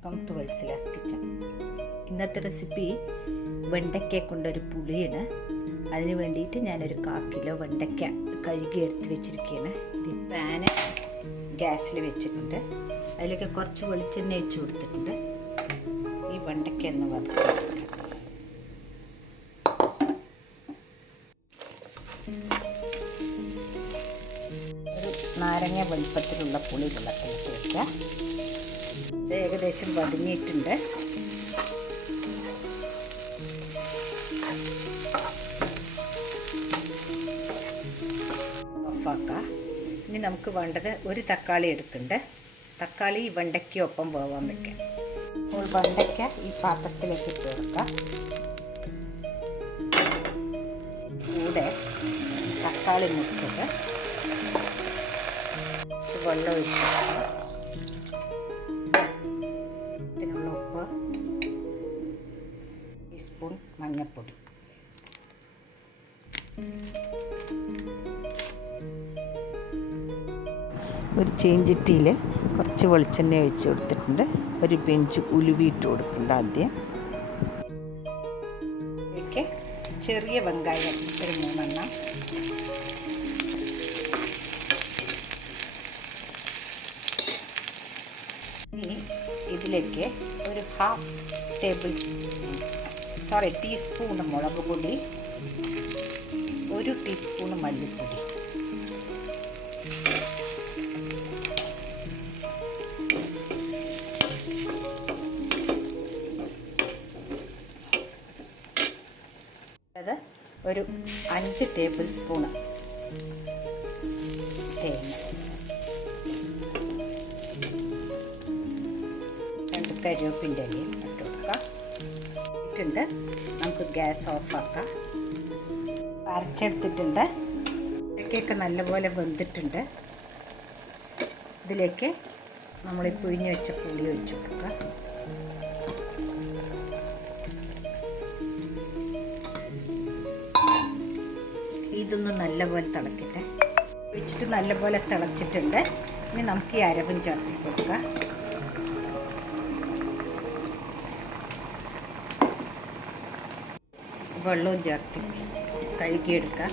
Welcome to വെൽസിലാസ് kitchen. ഇന്നത്തെ recipe വെണ്ടയ്ക്ക കൊണ്ടൊരു പുളിയാണ്. അതിന് വേണ്ടിയിട്ട് ഞാനൊരു 1/4 കിലോ വെണ്ടയ്ക്ക കഴുകി എടുത്ത് വെച്ചിരിക്കുകയാണ്. ഇത് പാന് ഗ്യാസിൽ വെച്ചിട്ടുണ്ട്. അതിലേക്ക് കുറച്ച് വെളിച്ചെണ്ണ ഒഴിച്ച് കൊടുത്തിട്ടുണ്ട്. ഈ വെണ്ടയ്ക്ക ഒന്ന് വറുത്തെടുക്കാം. ഒരു നാരങ്ങ വലുപ്പത്തിലുള്ള പുളി വെള്ളത്തിലിട്ട് വെക്കുക. ഇത് ഏകദേശം പതിഞ്ഞിട്ടുണ്ട്. ഓഫാക്കാം. ഇനി നമുക്ക് വേണ്ടത് ഒരു തക്കാളി എടുക്കുന്നുണ്ട്. തക്കാളി വെണ്ടയ്ക്കൊപ്പം വേവാൻ വെക്കാം. അപ്പോൾ വെണ്ടയ്ക്ക ഈ പാത്രത്തിലേക്ക് ഇട്ട് കൊടുക്കാം. കൂടെ തക്കാളി മുറിച്ചത് വെള്ളം ഒഴിച്ച് ഉപ്പ്, ടീസ്പൂൺ മഞ്ഞൾപ്പൊടി, ഒരു ചീഞ്ചട്ടിയിൽ കുറച്ച് വെളിച്ചെണ്ണ ഒഴിച്ച് കൊടുത്തിട്ടുണ്ട്. ഒരു പിഞ്ച് ഉലുവ ഇട്ട് കൊടുക്കുന്നുണ്ട്. ആദ്യം ഇതിലേക്ക് ചെറിയ വെങ്കായം ഒരു 3 എണ്ണം, ഇനി ഇതിലേക്ക് ഒരു ടീസ്പൂൺ മുളക് പൊടി, 1 ടീസ്പൂൺ മല്ലിപ്പൊടി, അത് ഒരു 5 ടേബിൾ സ്പൂൺ തേങ്ങ, 2 കരിവേപ്പിൻ്റെ ഇലയും ഇട്ട് കൊടുക്കാം. ഇട്ടുണ്ട്. നമുക്ക് ഗ്യാസ് ഓഫാക്കാം. അരച്ചെടുത്തിട്ടുണ്ട്. ഇതൊക്കെ നല്ലപോലെ വെന്തിട്ടുണ്ട്. ഇതിലേക്ക് നമ്മൾ പിഴിഞ്ഞ് വെച്ച പുളി ഒഴിച്ച് കൊടുക്കുക. ഇതൊന്ന് നല്ലപോലെ തിളക്കട്ടെ. ഒഴിച്ചിട്ട് നല്ലപോലെ തിളച്ചിട്ടുണ്ട്. ഇനി നമുക്ക് ഈ അരവും ചേർത്ത് കൊടുക്കാം. വെള്ളവും ചേർത്ത് കഴുകിയെടുക്കുക.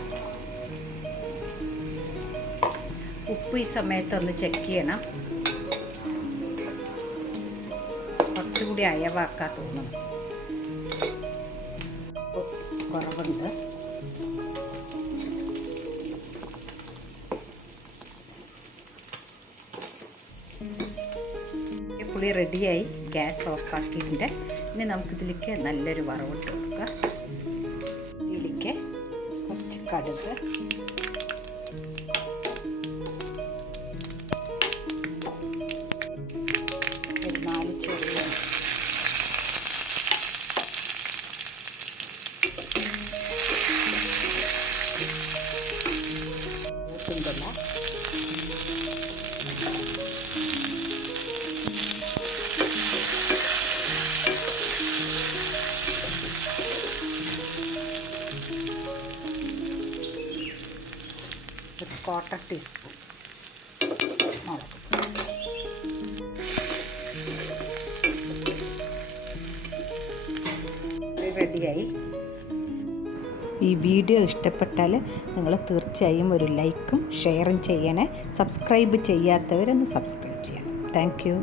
ഉപ്പ് ഈ സമയത്തൊന്ന് ചെക്ക് ചെയ്യണം. കുറച്ചുകൂടി അയവാക്കാൻ തോന്നും. കുറവുണ്ട്. പുളി റെഡിയായി. ഗ്യാസ് ഓഫാക്കിയിട്ടുണ്ട്. ഇനി നമുക്കിതിലേക്ക് നല്ലൊരു വറവിട്ട് കൊടുക്കുക. ഇതിലേക്ക് കുറച്ച് കടുക്, ഒരു 4 ചെറിയ വേപ്പിൻ്റെ ഒരു 1/4 ടീസ്പൂൺ മുളക്. റെഡിയായി. ഈ വീഡിയോ ഇഷ്ടപ്പെട്ടാൽ നിങ്ങൾ തീർച്ചയായും ഒരു ലൈക്കും ഷെയറും ചെയ്യണേ. സബ്സ്ക്രൈബ് ചെയ്യാത്തവരൊന്ന് സബ്സ്ക്രൈബ് ചെയ്യണം. Thank you.